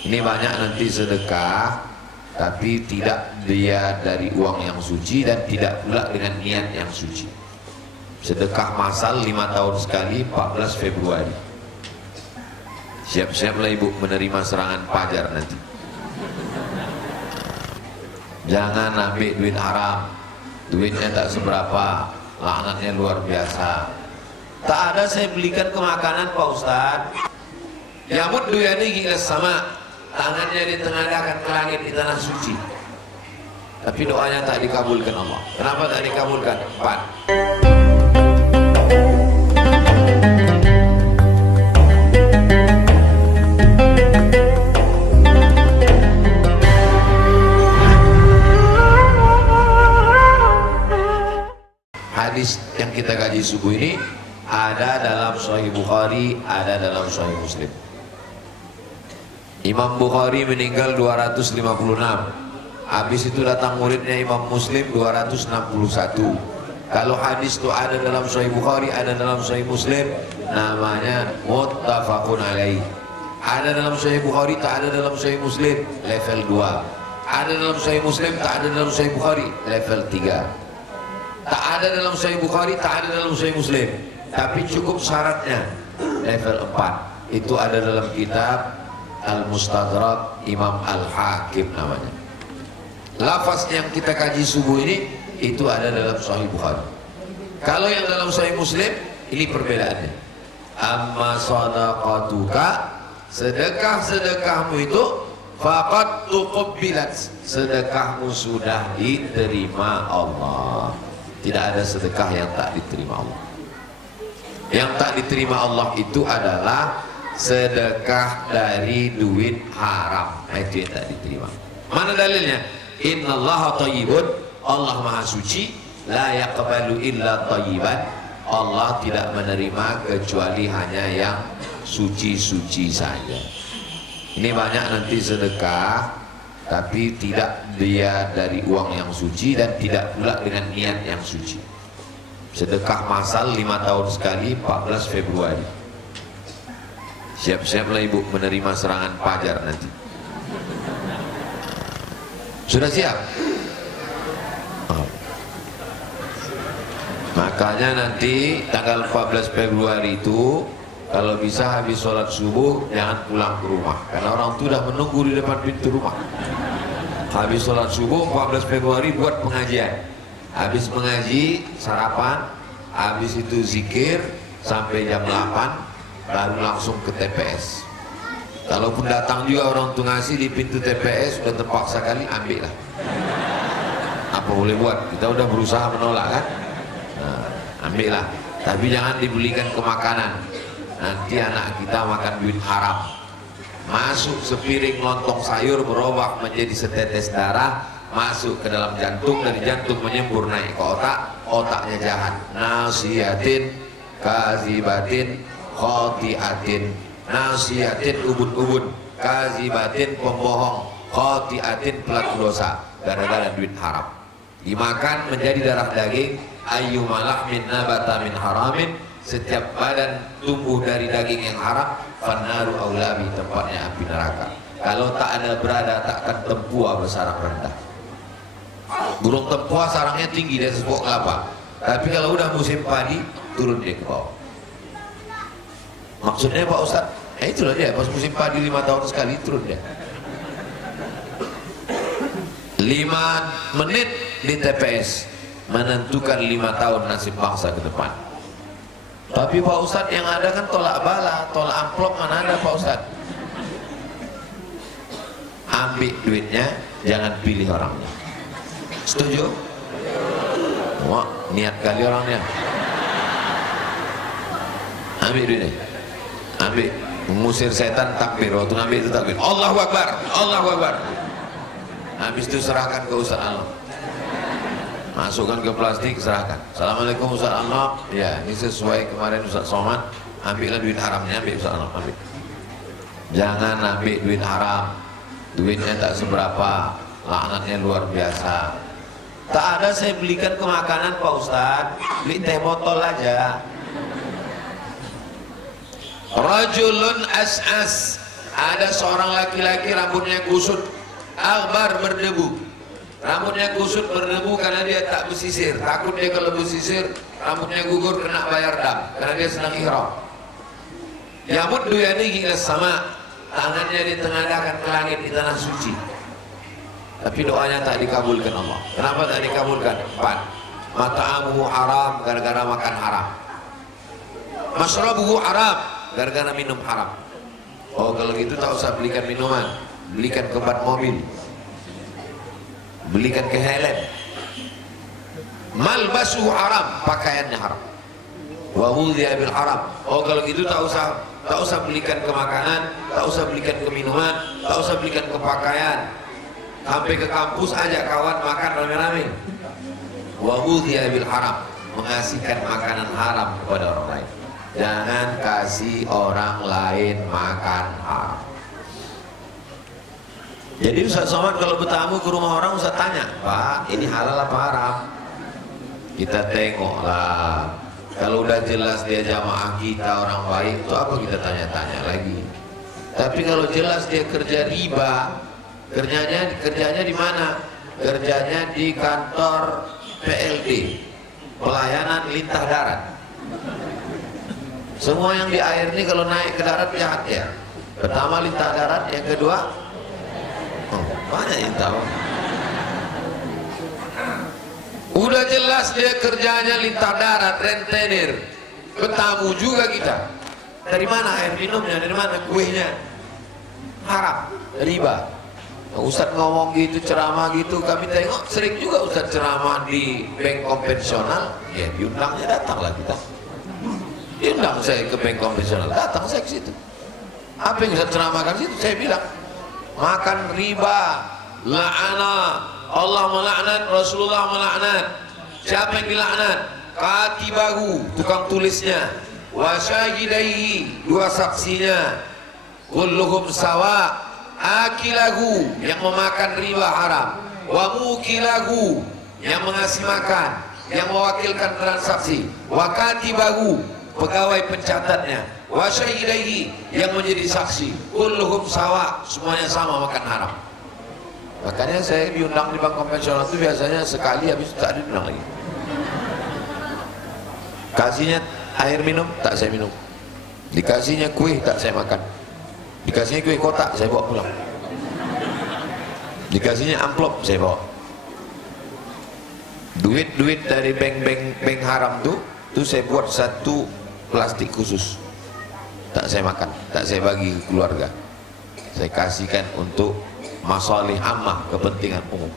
Ini banyak nanti sedekah, tapi tidak dia dari uang yang suci dan tidak pula dengan niat yang suci. Sedekah masal 5 tahun sekali 14 Februari. Siap-siaplah ibu menerima serangan pajar nanti. Jangan ambil duit haram, duitnya tak seberapa, laknatnya luar biasa. Tak ada saya belikan ke makanan Pak Ustaz. Yamud duyani hingga sama, tangannya ditengadahkan ke langit di tanah suci, tapi doanya tak dikabulkan Allah. Kenapa tak dikabulkan? 4. Hadis yang kita kaji subuh ini ada dalam Sahih Bukhari, ada dalam Sahih Muslim. Imam Bukhari meninggal 256. Habis itu datang muridnya Imam Muslim 261. Kalau hadis itu ada dalam Sahih Bukhari, ada dalam Sahih Muslim, namanya muttafaqun alaih. Ada dalam Sahih Bukhari, tak ada dalam Sahih Muslim, level 2. Ada dalam Sahih Muslim, tak ada dalam Sahih Bukhari, level 3. Tak ada dalam Sahih Bukhari, tak ada dalam Sahih Muslim, tapi cukup syaratnya, level 4. Itu ada dalam kitab Al-Mustadrak Imam Al-Hakim namanya. Lafaz yang kita kaji subuh ini itu ada dalam Sahih Bukhari. Kalau yang dalam Sahih Muslim, ini perbedaannya. Amma sadaqatuka, sedekah-sedekahmu itu faqad tuqabbilat, sedekahmu sudah diterima Allah. Tidak ada sedekah yang tak diterima Allah. Yang tak diterima Allah itu adalah sedekah dari duit haram. Itu yang tak diterima. Mana dalilnya? Innallaha thayyibun, Allah maha suci, la yaqbalu illa thayyiban, Allah tidak menerima kecuali hanya yang suci-suci saja. Ini banyak nanti sedekah, tapi tidak dia dari uang yang suci dan tidak pula dengan niat yang suci. Sedekah masal 5 tahun sekali 14 Februari. Siap-siaplah ibu menerima serangan pajar nanti. Sudah siap? Oh. Makanya nanti tanggal 14 Februari itu kalau bisa habis sholat subuh jangan pulang ke rumah, karena orang itu sudah menunggu di depan pintu rumah. Habis sholat subuh 14 Februari buat pengajian. Habis mengaji sarapan, habis itu zikir sampai jam 8, baru langsung ke TPS. Kalaupun datang juga orang itu ngasih di pintu TPS, sudah terpaksa kali ambil lah. Apa boleh buat? Kita udah berusaha menolak kan? Nah, ambil lah. Tapi jangan dibelikan ke makanan. Nanti anak kita makan duit haram. Masuk sepiring lontong sayur berubah menjadi setetes darah, masuk ke dalam jantung, dari jantung menyembur naik ke otak, otaknya jahat. Nasihatin, kazibatin, khotiatin. Nasihatin ubun-ubun, kazibatin pembohong, khotiatin pelaku dosa, gara-gara duit haram. Dimakan menjadi darah daging. Ayyumalah min nabata min haramin, setiap badan tumbuh dari daging yang haram, fannaru aulabi, tempatnya api neraka. Kalau tak ada berada, takkan tempua bersarang rendah. Burung tempua sarangnya tinggi di atas pokok kelapa, tapi kalau udah musim padi turun dia ke bawah. Maksudnya Pak Ustaz, itulah dia, pas musim padi 5 tahun sekali turun dia. 5 menit di TPS menentukan 5 tahun nasib bangsa ke depan. Tapi Pak Ustaz yang ada kan tolak bala, tolak amplop, mana ada Pak Ustaz? Ambil duitnya, jangan pilih orangnya. Setuju? Wah, niat kali orangnya. Ambil duitnya, ambil, mengusir setan takbir. Waktu ngambil itu takbir, Allahu Akbar, Allahu Akbar. Habis itu serahkan ke Ustaz Allah, masukkan ke plastik, serahkan. Assalamualaikum Ustaz Allah. Ya, ini sesuai kemarin Ustaz Somad. Ambillah duit haramnya, ambil Ustaz Allah, ambil. Jangan ambil duit haram, duitnya tak seberapa, laknatnya luar biasa. Tak ada saya belikan ke makanan Pak Ustaz, beli teh botol aja. Rajulun as'as, Ada seorang laki-laki rambutnya kusut, akbar berdebu. Rambutnya kusut berdebu karena dia tak bersisir. Takut dia kalau bersisir rambutnya gugur kena bayar dam karena dia sedang ihram. Yamuddu yadihi ila sama, tangannya ditengadahkan ke langit di tanah suci. Tapi doanya tak dikabulkan Allah. Kenapa tak dikabulkan? 4. Mata'amuhu haram, gara-gara makan haram. Masrabuhu haram, gara-gara minum haram. Oh kalau gitu tak usah belikan minuman, belikan ke bat mobil, belikan ke helm. Malbasuhu haram, pakaiannya haram. Wa ghudhiya bil haram. Oh kalau gitu tak usah belikan ke makanan, tak usah belikan ke minuman, tak usah belikan ke pakaian. Sampai ke kampus ajak kawan makan rame-rame. Wa ghudhiya bil haram, mengasihkan makanan haram kepada orang lain. Jangan kasih orang lain makan haram. Jadi Ustaz Somad kalau bertamu ke rumah orang, Ustaz tanya, Pak ini halal apa haram? Kita tengoklah. Kalau udah jelas dia jamaah kita orang baik, itu apa kita tanya-tanya lagi? Tapi kalau jelas dia kerja riba, kerjanya di mana? Kerjanya di kantor PLD, pelayanan lintah darat. Semua yang di air ini kalau naik ke darat jahat ya. Pertama lintah darat, yang kedua banyak yang tahu. Udah jelas dia kerjanya lintah darat, rentenir. Bertamu juga kita. Dari mana air minumnya? Dari mana kuehnya? Haram, riba. Ustaz ngomong gitu, ceramah gitu, kami tengok sering juga Ustaz ceramah di bank konvensional. Ya diundangnya datanglah kita. Diundang saya ke bank konvensional, datang saya ke situ. Apa yang Ustaz ceramahkan situ? Saya bilang makan riba, la'ana, Allah melaknat, Rasulullah melaknat. Siapa yang dilaknat? Katibahu, tukang tulisnya, wa syahidaihi, 2 saksinya, kulluhum sawa, akilahu, yang memakan riba haram, wa mukilahu, yang mengasih makan, yang mewakilkan transaksi, wa katibahu, pegawai pencatatnya, wa syahidaihi, yang menjadi saksi, kulluhum sawa, semuanya sama makan haram. Makanya saya diundang di bank konvensional itu biasanya sekali, habis itu tak diundang lagi. Kasihnya air minum, tak saya minum. Dikasihnya kue, tak saya makan. Dikasihnya kue kotak, saya bawa pulang. Dikasihnya amplop, saya bawa. Duit dari bank haram tuh saya buat satu plastik khusus. Tak saya makan, tak saya bagi ke keluarga. Saya kasihkan untuk masalih ammah, kepentingan umum.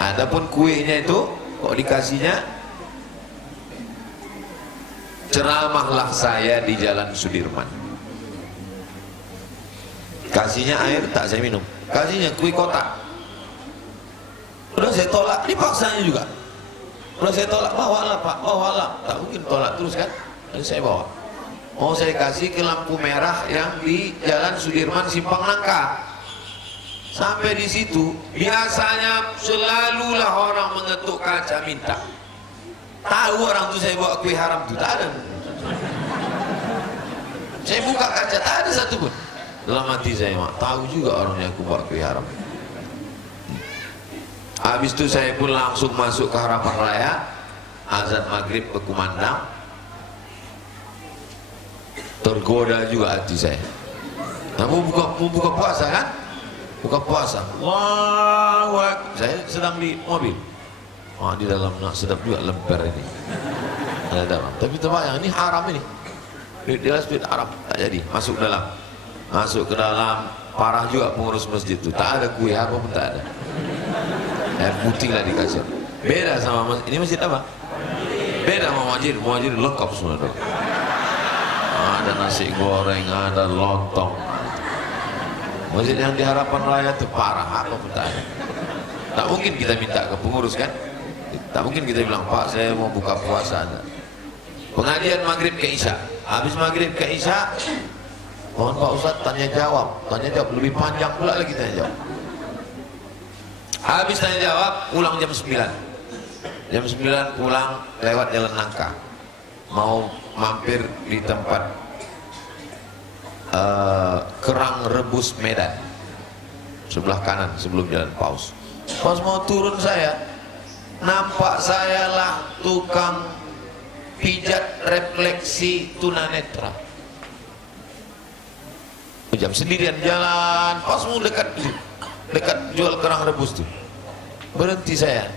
Adapun kuenya itu kok dikasihnya, ceramahlah saya di Jalan Sudirman. Kasihnya air, tak saya minum. Kasihnya kue kotak, udah saya tolak, dipaksanya juga. Udah saya tolak, bawalah Pak, bawalah. Tak mungkin tolak terus kan, dan saya bawa. Mau saya kasih ke lampu merah yang di Jalan Sudirman Simpang Nangka. Sampai di situ biasanya selalulah orang mengetuk kaca minta. Tahu orang tuh saya bawa kue haram tuh, tak ada. Saya buka kaca, tak ada satu pun. Dalam hati saya mak, tahu juga orangnya aku bawa kue haram. Habis itu saya pun langsung masuk ke Harapan Raya, azan maghrib berkumandang. Tergoda juga hati saya. Nah, mau buka puasa kan? Buka puasa, Allahu Akbar. Saya sedang di mobil. Oh, di dalam sedap juga lemper ini. Ada dalam. Tapi terbayang ini haram ini. Jelas duit haram, tak jadi. Masuk ke dalam, parah juga pengurus masjid itu. Tak ada kue haram pun tak ada. Air putih lah dikasih. Beda sama masjid. Ini masjid apa? Beda sama masjid. Masjid lengkap semua dong. Ada nasi goreng, ada lontong. Masjid yang di Harapan Raya itu parah, apa pun tak ada. Tak mungkin kita minta ke pengurus kan? Tak mungkin kita bilang, Pak saya mau buka puasa. Pengajian maghrib ke isya. Habis maghrib ke isya, mohon Pak Ustadz tanya jawab lebih panjang pula lagi tanya jawab. Habis tanya jawab, pulang jam 9. Jam 9 pulang lewat Jalan Nangka. Mau mampir di tempat Kerang Rebus Medan, sebelah kanan sebelum jalan Paus. Pas mau turun saya, nampak saya lah tukang pijat refleksi tunanetra. Jam sendirian jalan, pas mau dekat jual kerang rebus tuh, berhenti saya.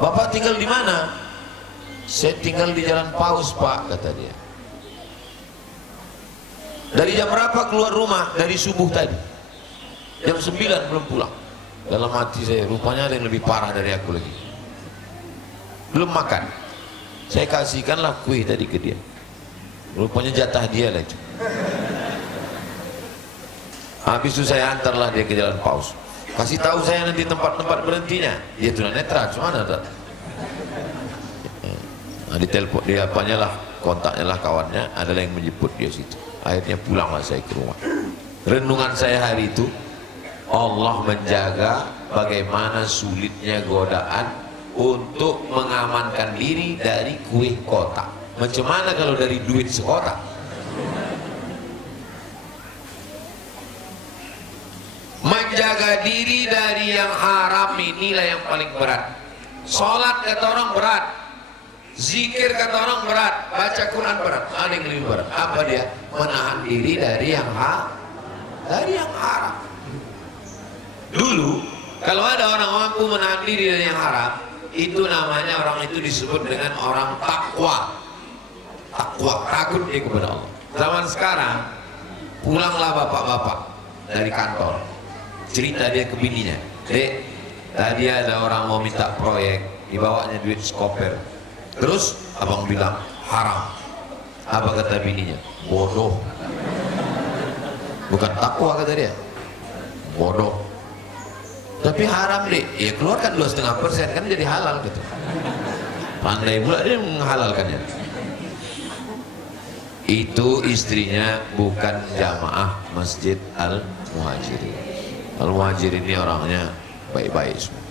Bapak tinggal di mana? Saya tinggal di jalan Paus Pak, kata dia. Dari jam berapa keluar rumah? Dari subuh tadi, jam 9 belum pulang. Dalam hati saya, rupanya ada yang lebih parah dari aku lagi. Belum makan. Saya kasihkanlah kue tadi ke dia, rupanya jatah dia lah itu. Habis itu saya antarlah dia ke jalan Paus. Kasih tahu saya nanti tempat-tempat berhentinya. Dia tunanetra, cuma ada. Nah, ditelepon dia apanya lah, kontaknya lah kawannya, adalah yang menjemput dia situ. Akhirnya pulanglah saya ke rumah. Renungan saya hari itu, Allah menjaga bagaimana sulitnya godaan untuk mengamankan diri dari kue kotak. Macam mana kalau dari duit sekotak? Menjaga diri dari yang haram inilah yang paling berat. Sholat kata orang berat, zikir kata orang berat, baca Quran berat. Ada yang lebih berat. Apa dia? Menahan diri dari yang haram. Dulu kalau ada orang mampu menahan diri dari yang haram, itu namanya orang itu disebut dengan orang takwa. Takwa, takut dia kepada Allah. Zaman sekarang, pulanglah bapak-bapak dari kantor, cerita dia ke bininya, Dek, tadi ada orang mau minta proyek, dibawanya duit skoper. Terus abang bilang haram. Apa kata bininya? Bodoh. Bukan takwa kata dia, bodoh. Tapi haram deh, ya keluarkan 2,5% kan jadi halal gitu. Pandai pula dia menghalalkannya. Itu istrinya bukan jamaah Masjid Al-Muhajirin. Al-Muhajirin ini orangnya baik-baik semua.